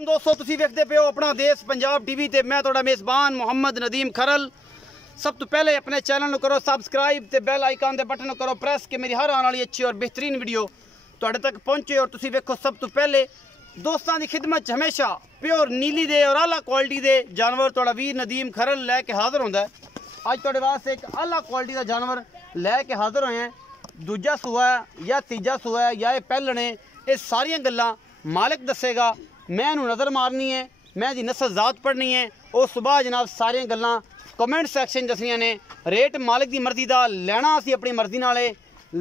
दोस्तों तुसी वेखदे पे हो अपना देश पंजाब टीवी ते मैं तुहाडा मेज़बान मोहम्मद नदीम खरल। सब तो पहले अपने चैनल को करो सब्सक्राइब ते बेल आइकन दे बटन करो प्रेस कि मेरी हर आने वाली अच्छी और बेहतरीन वीडियो तुहाडे तक पहुंचे। और तुसी वेखो सब तो पहले दोस्तों की खिदमत हमेशा प्योर नीली दे और आला क्वालिटी दे जानवर तुहाडा वीर नदीम खरल लैके हाजिर होंदा है। अज तुहाडे वास्ते एक आला क्वालिटी का जानवर लैके हाजिर होए हैं। दूजा सूआ है या तीजा सूआ है या पहलने, ये सारियां गल्लां मालिक दसेगा। मैं नज़र मारनी है, मैं दी नस्ल जात पढ़नी है। उस सुबह जनाब सारियां गल्लां कमेंट सैक्शन दसनियां ने। रेट मालिक की मर्जी का लैना असी अपनी मर्जी नाल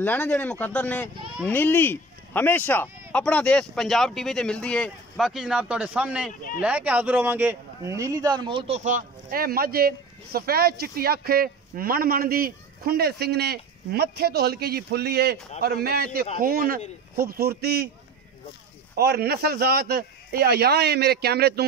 लैने देने मुकद्दर ने। नीली हमेशा अपना देश पंजाब टीवी ते मिलती है। बाकी जनाब तुहाडे सामने लैके हाजिर होवांगे नीली दा अनमोल तोहफा। ए मझ सफेद चिट्टी अख मन मन दी, खुंडे सिंह ने, मत्थे तो हल्की जी फुल्ली है और मैं ते खून खूबसूरती और नस्ल जात ये आया है मेरे कैमरे तू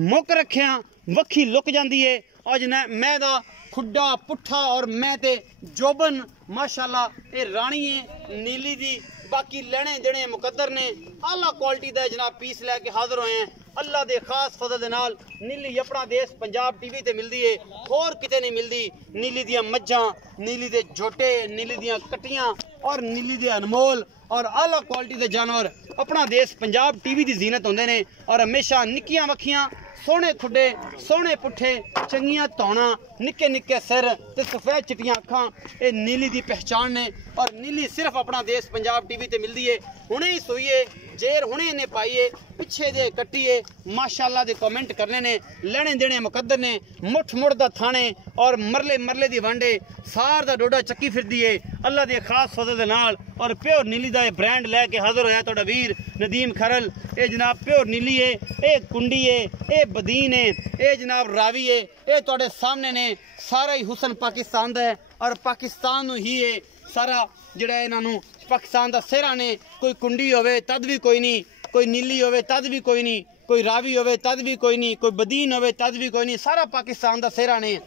मुक रखिया वक्खी लुक जाती है। अज मैं दा खुड्डा पुट्ठा और मैं ते जोबन माशाल्लाह ये रानी है नीली दी। बाकी लेने देने मुकद्दर ने आला क्वालिटी का जनाब पीस लैके हाजिर होए हैं। अल्लाह दे खास फजल दे नाल नीली अपना देश पंजाब टीवी ते मिलती है, होर किते नहीं मिलती। नीली दियां मज्झां, नीली दे झोटे, नीली दियां कट्टियां और नीली दे अनमोल और आला क्वालिटी के जानवर अपना देश पंजाब टीवी की जीनत होंदे ने। और हमेशा निक्कियां वक्खियां, सोहने खुडे, सोहने पुट्ठे, चंगियां तौणा, निक्के निक्के सिर ते सफेद चिट्टियां अखां, ये नीली की पहचान ने। और नीली सिर्फ अपना देश पंजाब टीवी ते मिलती है। हुणे ही सोईए जेर हुणे ने पाईए पिछे दे कट्टिए माशाल्लाह दे कमेंट करने ने। लेने देने मुकद्दर ने, मुठ मुड़ दा थाने और मरले मरले दी वांडे सार दा डोडा चक्की फिरदी है अल्लाह दे खास फजल दे नाल। और प्योर नीली दा ब्रांड लैके हाजिर होया तुहाडा वीर नदीम खरल। ये जनाब प्योर नीली है, ये कुंडी है, ये बदीन है, ये जनाब रावी है। ये तुहाडे सामने ने सारा ही हुसन पाकिस्तान दा है और पाकिस्तान ही है सारा जिहड़ा इन्हां पाकिस्तान का सेहरा ने। कोई कुंडी होवे तद भी कोई नहीं, कोई नीली होवे तद भी कोई नहीं, कोई रावी होवे तद भी कोई नहीं, कोई बदीन होवे तद भी कोई नहीं। सारा पाकिस्तान का सेहरा ने।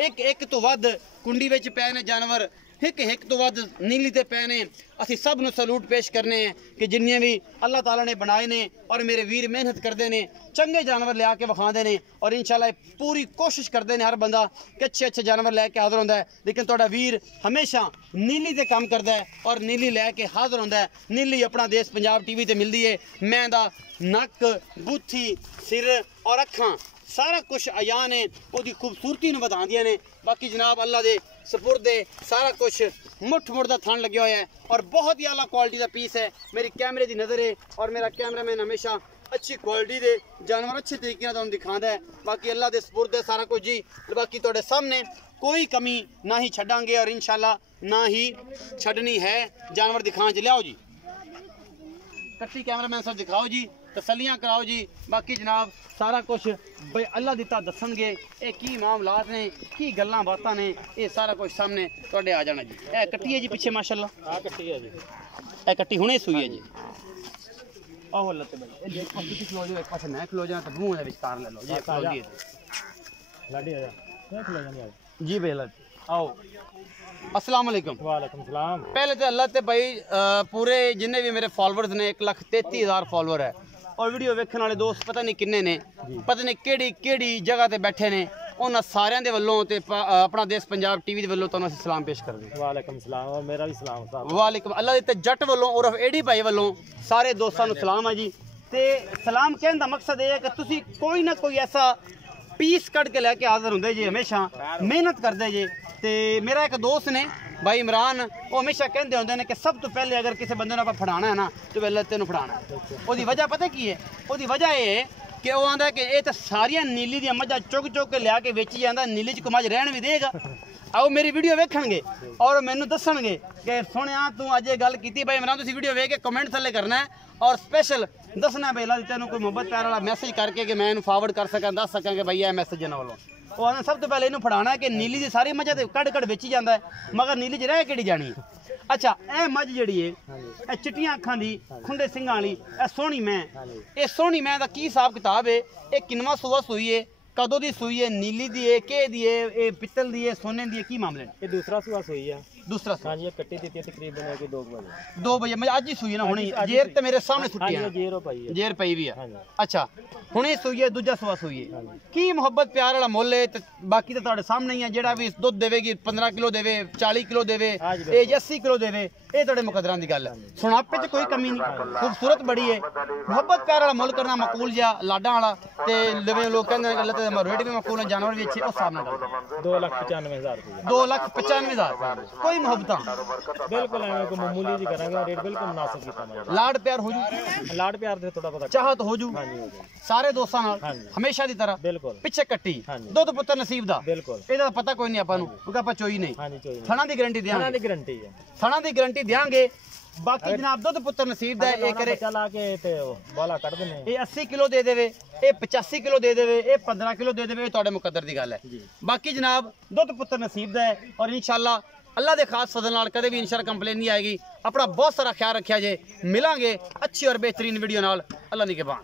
एक तो वध कुंडी विच पै ने जानवर, एक तो वध नीली ते पै ने। असी सब नूं सलूट पेश करने हैं कि जिन्नियां भी अल्लाह ताला ने बनाए ने और मेरे वीर मेहनत करते हैं, चंगे जानवर लिया के विखाते हैं। और इंशाल्लाह पूरी कोशिश करते हैं हर बंदा कि अच्छे अच्छे जानवर लैके हाजिर होंदा है। लेकिन तुहाडा वीर हमेशा नीली ते काम करता है और नीली लैके हाजिर होंदा है। नीली अपना देश पंजाब टीवी ते मिलती है। मैं दा नक, गुत्थी, सिर और अखां सारा कुछ अयान है, उसकी खूबसूरती में बतादियां ने। बाकी जनाब अल्लाह दे सपुर्द सारा कुछ मुठ मुड़ दा थान लगे हुआ है और बहुत ही आला क्वालिटी का पीस है। मेरी कैमरे की नज़र है और मेरा कैमरामैन हमेशा अच्छी क्वालिटी के जानवर अच्छे तरीके तुहानूं दिखांदा है। बाकी अल्लाह दे सपुर्द है सारा कुछ जी। बाकी तुहाडे सामने कोई कमी ना ही छड्डांगे और इंशाल्लाह ना ही छड्डनी है। जानवर दिखाने च लियाओ जी, कट्टी कैमरामैन सर दिखाओ जी, तसलियां कराओ जी। बाकी जनाब सारा कुछ भाई अल्लाह दिता दसणगे ये की मामलात ने, की गल्लां बातां ने, ये सारा कुछ सामने तुहाडे आ जाना जी। ए कट्टी है जी पिछे माशाल्लाह, हां कट्टी है जी, ए कट्टी हुणे सूई है जी। आओ अल्लाह ते भाई ए देखो किसी खलो जो एक पासे मैं खलो जा तो मुंह दे विचकार ले लो जी। खलो जी लाडी आ जा, मैं खलो जानी जी भाई अल्लाह। आओ अस्सलाम वालेकुम। वालेकुम सलाम। पहले तो अल्लाह ते भाई पूरे जिन्ने भी मेरे फॉलोअर्स ने 1,33,000 फॉलोअर है और वीडियो वेखने वाले दोस्त पता नहीं किन्ने ने, पता नहीं केड़ी जगह ते बैठे ने। उन्हां सारियां दे वल्लों ते अपना देश पंजाब टीवी दे वल्लों तुहानूं सलाम पेश करदे। वालेकुम सलाम और मेरा भी सलाम साहब। वालेकुम अल्लाह दे जट वल्लों उर्फ एडी भाई वल्लों सारे दोस्तां नूं सलाम है जी। ते सलाम कहने का मकसद ये है कि तुसी कोई ना कोई ऐसा पीस कट के लैके हाजिर होंदे जी, हमेशा मेहनत करदे जी। ते मेरा एक दोस्त ने भाई इमरान, वो हमेशा कहते होंगे ने कि सब तो पहले अगर किसी बंदे को फड़ाना है ना तो पहले तेन फड़ाना है। उसकी वजह पता की है? उसकी वजह ये है कि वह आंदा कि ये तो सारिया नीली दी मझां चुग चुग के लिया के बेची जाता, नीली च मझ रहन भी देगा। आओ मेरी वीडियो वेखणगे और मैनू दसणगे कि सुनिया तू अज ये गल की भाई इमरान, तुसीं वीडियो वेख के कमेंट थल्ले करना है और स्पेशल दसना भाई अल्लाह तेन कोई मुहब्बत प्यार वाला मैसेज करके कि मैं फॉरवर्ड कर सकां, दस सकां कि भाई यह मैसेज इन्हां वालों। वो आंदा सब तो पहले इन्हूं फड़ाना है कि नीली दी सारी मझां ते कड़ बेची जाता है, मगर नीली च रह केड़ी जानी है। अच्छा ए मझ जिहड़ी है ए चिट्टियां अखां दी, खुंडे सिंगां वाली, ए सोहनी मैं, ये सोहनी मैं दा की हिसाब किताब है? ये किनवा सूआ सूई है, कदों दी सूई है, नीली दी है, के दी है, ये पित्तल दी है, सोने दी है, की मामले ने? ये दूसरा सूआ सूई है। दूसरा हाँ जी, कट्टी दी तकरीबन 2 बजे मैं आज ही सूई ना हुणी जेर ते मेरे सामने सुट्टी है जेर पई भी है अच्छा हुणी सूई है दूजा सुआ सूई है की मोहब्बत प्यार वाला मुੱਲ है ते बाकी तो ਤੁਹਾਡੇ सामने ही है जेड़ा भी दुध देवेगी 15 किलो देवे 40 किलो देवे ए 80 किलो देवे ये ਤੁਹਾਡੇ मुकदरां दी गल है सुनापे च कोई कमी नहीं खूबसूरत बड़ी है मोहब्बत प्यार वाला मुੱਲ करना मकबूल जा लाडा वाला ते जिवें लोग कहंदे ने गलत है रेट भी मकबूल है जानवर भी अच्छे उस हिसाब नाल 2,95,000 रुपए 2,95,000 कोई मोहब्बत बिल्कुल एवें को मामूली जी करांगे रेट बिल्कुल मुनासिब कीता मैं लाड प्यार हो जू लाड प्यार दे थोड़ा पता चाहत हो जू सारे दोस्तां नाल हमेशा दी तरह बिल्कुल पिछे कट्टी दुध पुत्र नसीब दा बिल्कुल ਇਹਦਾ ਪਤਾ ਕੋਈ ਨਹੀਂ ਆਪਾਂ ਨੂੰ ਕਿਉਂਕਿ ਆਪਾਂ ਚੋਈ ਨਹੀਂ ਹਾਂਜੀ ਚੋਈ ਥਣਾ ਦੀ ਗਾਰੰਟੀ ਦਿਆਂਗੇ ਥਣਾ ਦੀ ਗਾਰੰਟੀ ਹੈ ਥਣਾ ਦੀ ਗਾਰੰਟੀ ਦਿਆਂਗੇ ਬਾਕੀ ਜਨਾਬ ਦੁੱਧ ਪੁੱਤਰ ਨਸੀਬ ਦਾ ਇਹ ਕਰੇ ਚਲਾ ਕੇ ਤੇ ਬਾਲਾ ਕੱਢ ਦਿੰਨੇ ਇਹ 80 ਕਿਲੋ ਦੇ ਦੇਵੇ ਇਹ 85 ਕਿਲੋ ਦੇ ਦੇਵੇ ਇਹ 15 ਕਿਲੋ ਦੇ ਦੇਵੇ ਇਹ ਤੁਹਾਡੇ ਮੁਕੱਦਰ ਦੀ ਗੱਲ ਹੈ ਬਾਕੀ ਜਨਾਬ ਦੁੱਧ ਪੁੱਤਰ ਨਸੀਬ ਦਾ ਹੈ ਔਰ ਇਨਸ਼ਾਅੱਲਾ अल्लाह के खास फजल नाल कदे भी इंशाअल्लाह कंप्लेन नहीं आएगी अपना बहुत सारा ख्याल रखा जे मिलांगे अच्छी और बेहतरीन वीडियो नाल अल्लाह निगहबान।